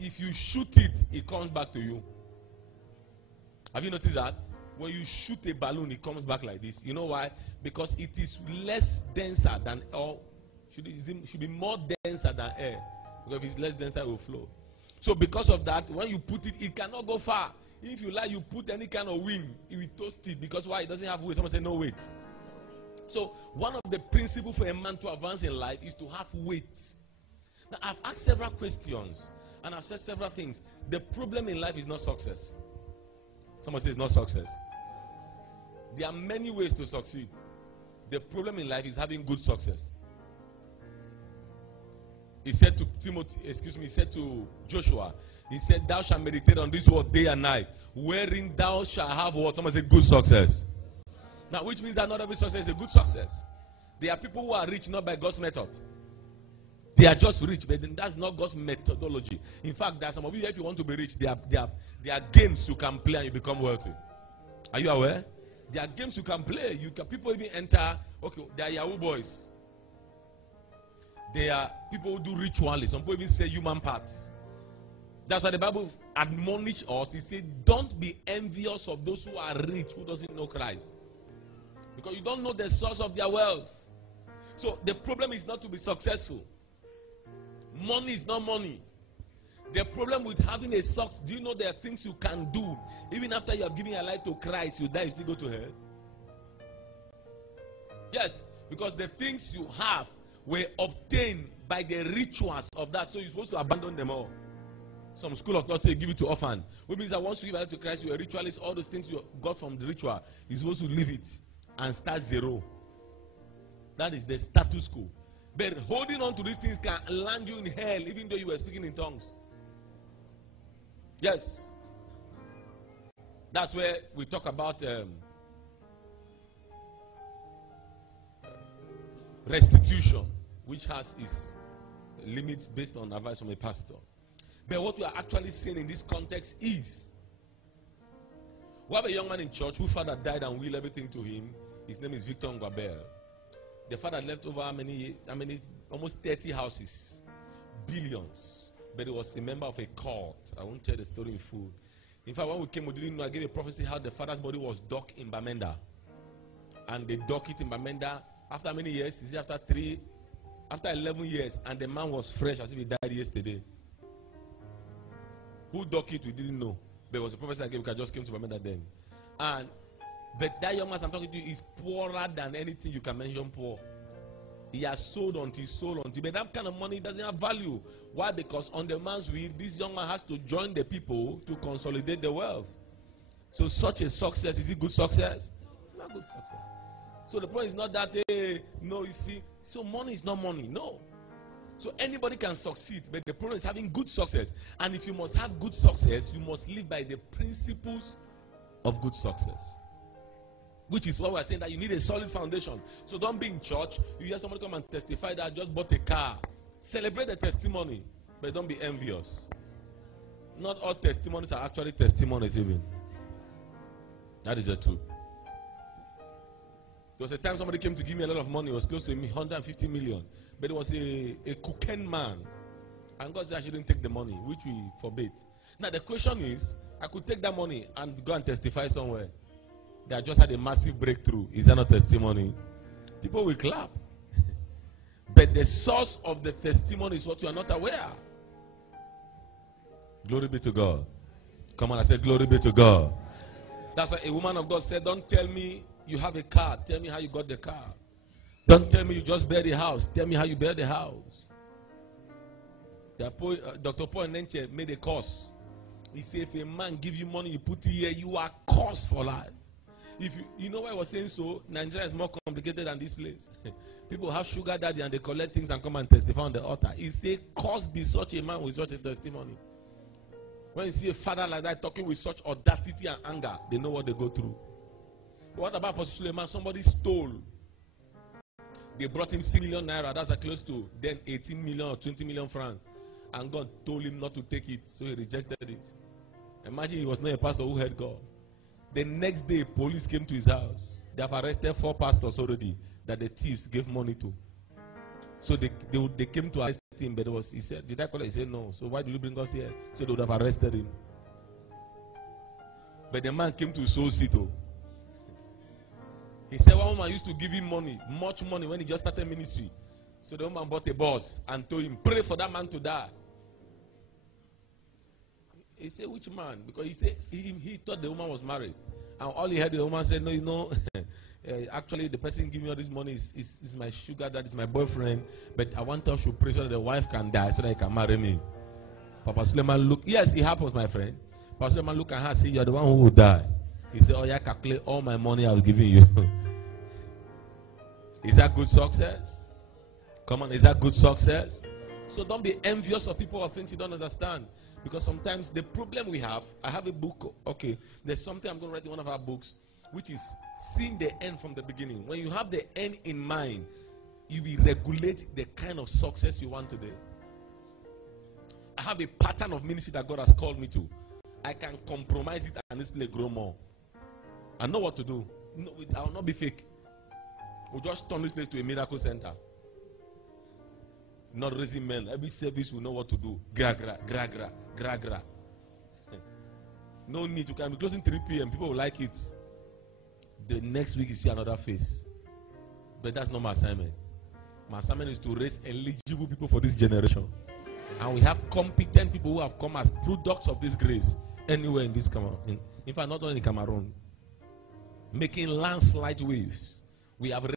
if you shoot it, it comes back to you. Have you noticed that? When you shoot a balloon, it comes back like this. You know why? Because it is less denser than air. Should be more denser than air. Because if it's less denser, it will flow. So because of that, when you put it, it cannot go far. If you like, you put any kind of wing, it will toast it. Because why? It doesn't have weight. Someone say no weight. So one of the principles for a man to advance in life is to have weight. Now, I've asked several questions, and I've said several things. The problem in life is not success. Someone says not success. There are many ways to succeed. The problem in life is having good success. He said to he said to Joshua, he said, thou shalt meditate on this word day and night, wherein thou shalt have what? Someone say good success. Now, which means that not every success is a good success. There are people who are rich not by God's method. They are just rich, but then that's not God's methodology. In fact, there are some of you, if you want to be rich, there are games you can play and you become wealthy. Are you aware? There are games you can play. People even enter. Okay, there are Yahoo boys. There are people who do rituals. Some people even say human parts. That's why the Bible admonishes us. He said, don't be envious of those who are rich, who doesn't know Christ. Because you don't know the source of their wealth. So the problem is not to be successful. Money is not money. The problem with having a success, do you know there are things you can do even after you have given your life to Christ, you die, you still go to hell? Yes, because the things you have were obtained by the rituals of that, so you're supposed to abandon them all. Some school of thought say give it to orphan, which means that once you give your life to Christ, you're a ritualist. All those things you got from the ritual, you're supposed to leave it and start zero. That is the status quo. But holding on to these things can land you in hell, even though you were speaking in tongues. Yes. That's where we talk about restitution, which has its limits based on advice from a pastor. But what we are actually saying in this context is, we have a young man in church whose father died and willed everything to him. His name is Victor Ngwabel. The father left over how many, almost 30 houses, billions. But he was a member of a cult. I won't tell the story in full. In fact, when we came, we didn't know. I gave a prophecy how the father's body was dug in Bamenda. And they dug it in Bamenda. After many years, he said after 11 years, and the man was fresh as if he died yesterday. Who dug it, we didn't know. But it was a prophecy I gave, because I just came to Bamenda then. But that young man I'm talking to you is poorer than anything you can mention poor. He has sold until he sold until. But that kind of money doesn't have value. Why? Because on the man's will, this young man has to join the people to consolidate the wealth. So such a success, is it good success? Not good success. So the point is not that, no, you see, so money is not money. No. So anybody can succeed, but the problem is having good success. And if you must have good success, you must live by the principles of good success. Which is why we're saying that you need a solid foundation. So don't be in church, you hear somebody come and testify that I just bought a car. Celebrate the testimony, but don't be envious. Not all testimonies are actually testimonies even. That is the truth. There was a time somebody came to give me a lot of money. It was close to 150 million. But it was a cocaine man. And God said I shouldn't take the money, which we forbade. Now the question is, I could take that money and go and testify somewhere. They had just had a massive breakthrough. Is that not testimony? People will clap. But the source of the testimony is what you are not aware. Glory be to God. Come on, I said glory be to God. That's why a woman of God said, don't tell me you have a car. Tell me how you got the car. Don't tell me you just built the house. Tell me how you built the house. Dr. Paul Nenche made a course. He said, if a man gives you money, you put it here, you are cursed for life. If you know why I was saying so, Nigeria is more complicated than this place. People have sugar daddy and they collect things and come and testify on the altar. He said, cursed be such a man with such a testimony. When you see a father like that talking with such audacity and anger, they know what they go through. What about Apostle Suleiman? Somebody stole. They brought him 6 million naira. That's close to then 18 million or 20 million francs. And God told him not to take it, so he rejected it. Imagine he was not a pastor who heard God. The next day, police came to his house. They have arrested 4 pastors already that the thieves gave money to. So they came to arrest arrest him, but he said, did I call it? He said, no. So why did you bring us here? So they would have arrested him. But the man came to sow seed. He said one woman used to give him money, much money, when he just started ministry. So the woman bought a bus and told him, pray for that man to die. He said, which man? Because he said he thought the woman was married. And all he heard the woman said, no, you know, actually the person giving me all this money is my sugar, that is my boyfriend. But I want us to pray so that the wife can die, so that he can marry me. Papa Suleiman looked, yes, it happens, my friend. Papa Suleiman looked at her and said, you're the one who will die. He said, oh yeah, calculate all my money I was giving you. Is that good success? Come on, is that good success? So don't be envious of people or things you don't understand. Because sometimes the problem we have, I have a book, okay, there's something I'm going to write in one of our books, which is seeing the end from the beginning. When you have the end in mind, you will regulate the kind of success you want today. I have a pattern of ministry that God has called me to. I can compromise it and this place grow more. I know what to do. No, I will not be fake. We'll just turn this place to a miracle center. Not raising men. Every service will know what to do. Gra, gra, gra, gra, gra, gra. No need to come. Closing 3 p.m. People will like it. The next week you see another face. But that's not my assignment. My assignment is to raise eligible people for this generation. And we have competent people who have come as products of this grace anywhere in this Cameroon. In fact, not only in Cameroon. Making landslide waves. We have